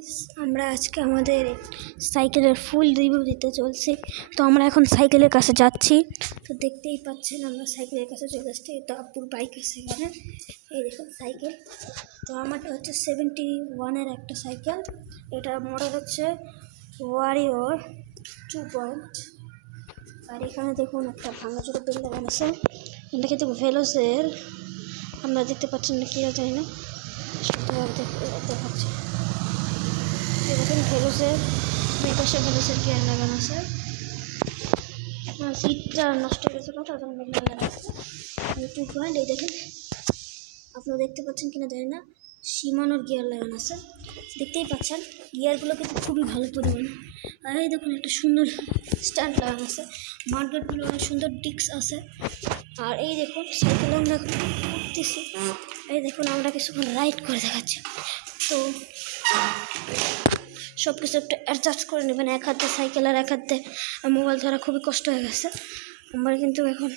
Guys, আমরা আজকে আমাদের সাইকেলের ফুল রিভিউ দিতে চলছি। তো আমরা এখন সাইকেলের কাছে যাচ্ছি। তো দেখতেই পাচ্ছেন আমরা সাইকেলের কাছে চলে আসছি। তো আপুর বাইক আছে এখানে, এই দেখুন সাইকেল। তো আমারটা হচ্ছে 71-এর একটা সাইকেল। এটার মডেল হচ্ছে ওয়ারিয়র 2 আর এখানে দেখুন একটা ভাঙাচোরা বেল লাগানো আছে। এটা কিন্তু ভেলোসের, আমরা দেখতে পাচ্ছেন না কি জানি না, দেখাচ্ছি। দেখুন ভেলোসের, পাশে ভেলোসের গিয়ার লাগানো আছে। সিটটা নষ্ট হয়ে গেছিলো, তার জন্য মেঘ লাগানো আছে। 2 এই দেখেন, আপনারা দেখতে পাচ্ছেন কিনা জানি না, শিমানোর গিয়ার লাগানো আছে। দেখতেই পাচ্ছেন গিয়ারগুলো কিন্তু খুবই ভালো পরিমাণে। আর এই দেখুন একটা সুন্দর স্ট্যান্ড লাগানো আছে, মার্কেটগুলো অনেক সুন্দর ডিস্ক আছে। আর এই দেখুন সাইকেল আমরা উঠতেছি, এই দেখুন আমরা কিছুক্ষণ রাইড করে দেখাচ্ছি। তো সব কিছু একটু অ্যাডজাস্ট করে নেবেন। এক হাতে সাইকেল আর এক হাতে মোবাইল ধরা খুবই কষ্ট হয়ে গেছে। আমরা কিন্তু এখন